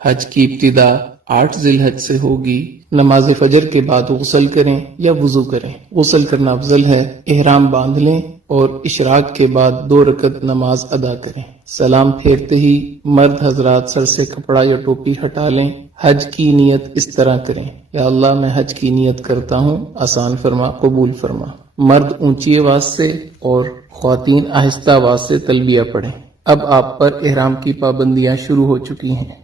حج کی ابتدا 8 ذی الحج سے ہوگی۔ نماز فجر کے بعد غسل کریں یا وضو کریں۔ غسل کرنا افضل ہے۔ احرام باندھ لیں اور اشراق کے بعد 2 رکعت نماز ادا کریں۔ سلام پھیرتے ہی مرد حضرات سر سے کپڑا یا ٹوپی ہٹا لیں۔ حج کی نیت اس طرح کریں: یا اللہ میں حج کی نیت کرتا ہوں، آسان فرما، قبول فرما۔ مرد اونچی آواز سے اور خواتین آہستہ آواز سے تلبیہ پڑھیں۔ اب آپ پر احرام کی پابندیاں شروع ہو چکی ہیں۔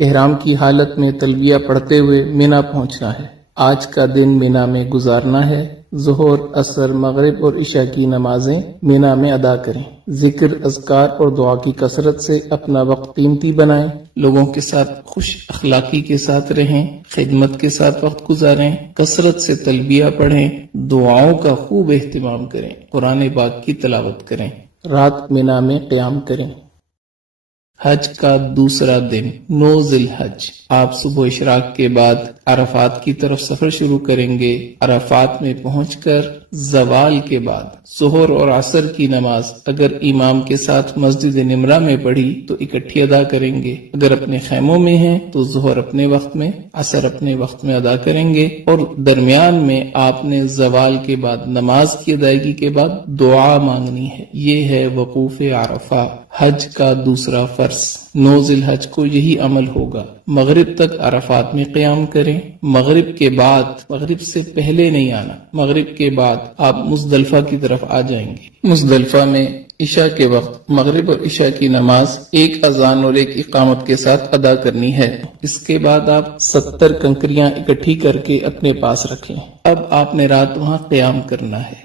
احرام کی حالت میں تلبیہ پڑھتے ہوئے مینا پہنچنا ہے۔ آج کا دن مینا میں گزارنا ہے۔ ظہر، عصر، مغرب اور عشاء کی نمازیں مینا میں ادا کریں۔ ذکر، اذکار اور دعا کی کثرت سے اپنا وقت قیمتی بنائیں۔ لوگوں کے ساتھ خوش اخلاقی کے ساتھ رہیں، خدمت کے ساتھ وقت گزاریں، کثرت سے تلبیہ پڑھیں، دعاؤں کا خوب اہتمام کریں، قرآن پاک کی تلاوت کریں، رات مینا میں قیام کریں۔ حج کا دوسرا دن 9 ذی الحج، آپ صبح اشراق کے بعد عرفات کی طرف سفر شروع کریں گے۔ عرفات میں پہنچ کر زوال کے بعد ظہر اور عصر کی نماز اگر امام کے ساتھ مسجد نمرہ میں پڑھی تو اکٹھی ادا کریں گے۔ اگر اپنے خیموں میں ہیں تو ظہر اپنے وقت میں، عصر اپنے وقت میں ادا کریں گے، اور درمیان میں آپ نے زوال کے بعد نماز کی ادائیگی کے بعد دعا مانگنی ہے۔ یہ ہے وقوف عرفہ، حج کا دوسرا فرض۔ 9 ذی الحج کو یہی عمل ہوگا۔ مغرب تک عرفات میں قیام کریں۔ مغرب کے بعد، مغرب سے پہلے نہیں آنا، مغرب کے بعد آپ مزدلفہ کی طرف آ جائیں گے۔ مزدلفہ میں عشاء کے وقت مغرب اور عشاء کی نماز ایک اذان اور ایک اقامت کے ساتھ ادا کرنی ہے۔ اس کے بعد آپ 70 کنکریاں اکٹھی کر کے اپنے پاس رکھیں۔ اب آپ نے رات وہاں قیام کرنا ہے۔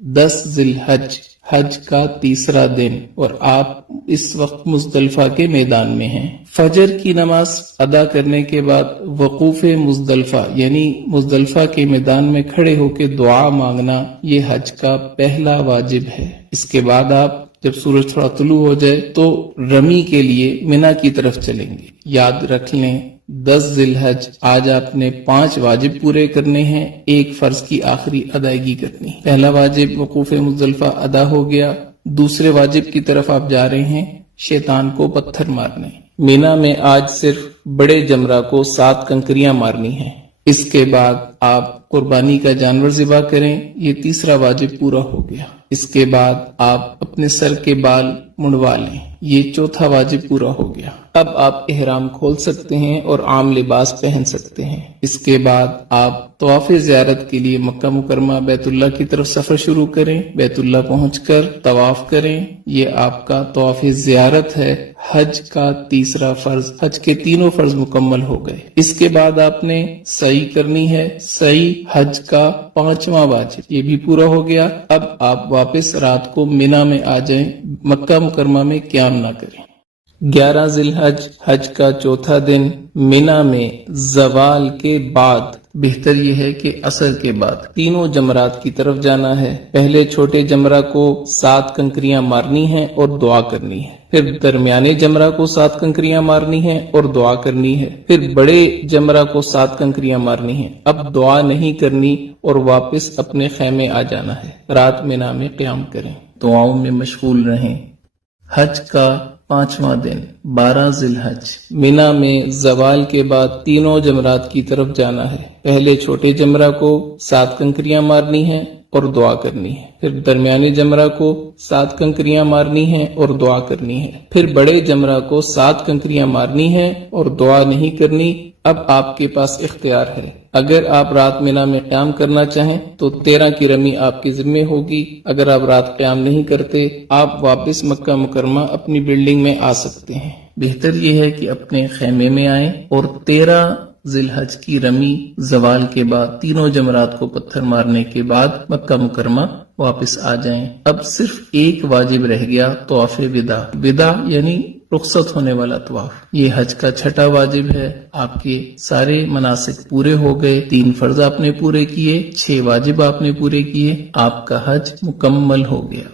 10 ذی الحج، حج کا تیسرا دن، اور آپ اس وقت مزدلفہ کے میدان میں ہیں۔ فجر کی نماز ادا کرنے کے بعد وقوف مزدلفہ یعنی مزدلفہ کے میدان میں کھڑے ہو کے دعا مانگنا یہ حج کا پہلا واجب ہے۔ اس کے بعد آپ جب سورج تھوڑا طلوع ہو جائے تو رمی کے لیے مینا کی طرف چلیں گے۔ یاد رکھ لیں 10 ذی الحج آج آپ نے 5 واجب پورے کرنے ہیں، ایک فرض کی آخری ادائیگی کرنی۔ پہلا واجب وقوف مزدلفہ ادا ہو گیا۔ دوسرے واجب کی طرف آپ جا رہے ہیں، شیطان کو پتھر مارنے۔ مینا میں آج صرف بڑے جمرہ کو 7 کنکریاں مارنی ہیں۔ اس کے بعد آپ قربانی کا جانور ذبح کریں، یہ تیسرا واجب پورا ہو گیا۔ اس کے بعد آپ اپنے سر کے بال منڈوا لیں، یہ چوتھا واجب پورا ہو گیا۔ اب آپ احرام کھول سکتے ہیں اور عام لباس پہن سکتے ہیں۔ اس کے بعد آپ طواف زیارت کے لیے مکہ مکرمہ بیت اللہ کی طرف سفر شروع کریں۔ بیت اللہ پہنچ کر طواف کریں، یہ آپ کا طواف زیارت ہے۔ حج کا تیسرا فرض، حج کے تینوں فرض مکمل ہو گئے۔ اس کے بعد آپ نے سعی کرنی ہے، سعی حج کا 5واں واجب، یہ بھی پورا ہو گیا۔ اب آپ واپس رات کو مینا میں آ جائیں، مکہ مکرمہ میں قیام نہ کریں۔ 11 ذی الحج، حج کا چوتھا دن، مینا میں زوال کے بعد، بہتر یہ ہے کہ عصر کے بعد، تینوں جمرات کی طرف جانا ہے۔ پہلے چھوٹے جمرہ کو 7 کنکریاں مارنی ہیں اور دعا کرنی ہے۔ پھر درمیانے جمرہ کو 7 کنکریاں مارنی ہیں اور دعا کرنی ہے۔ پھر بڑے جمرہ کو 7 کنکریاں مارنی ہیں۔ اب دعا نہیں کرنی اور واپس اپنے خیمے آ جانا ہے۔ رات مینا میں قیام کریں، دعاؤں میں مشغول رہیں۔ حج کا 5واں دن 12 ذی الحج، مینا میں زوال کے بعد تینوں جمرات کی طرف جانا ہے۔ پہلے چھوٹے جمرہ کو 7 کنکریاں مارنی ہیں اور دعا کرنی ہے۔ پھر درمیانے جمرہ کو 7 کنکریاں مارنی ہیں اور دعا کرنی ہے۔ پھر بڑے جمرہ کو 7 کنکریاں مارنی ہیں اور دعا نہیں کرنی۔ اب آپ کے پاس اختیار ہے، اگر آپ رات مینا میں قیام کرنا چاہیں تو 13 کی رمی آپ کے ذمہ ہوگی۔ اگر آپ رات قیام نہیں کرتے، آپ واپس مکہ مکرمہ اپنی بلڈنگ میں آ سکتے ہیں۔ بہتر یہ ہے کہ اپنے خیمے میں آئیں اور 13 ذی الحج کی رمی زوال کے بعد تینوں جمرات کو پتھر مارنے کے بعد مکہ مکرمہ واپس آ جائیں۔ اب صرف ایک واجب رہ گیا، طواف وداع۔ وداع یعنی رخصت ہونے والا طواف، یہ حج کا 6واں واجب ہے۔ آپ کے سارے مناسک پورے ہو گئے، 3 فرض آپ نے پورے کیے، 6 واجب آپ نے پورے کیے، آپ کا حج مکمل ہو گیا۔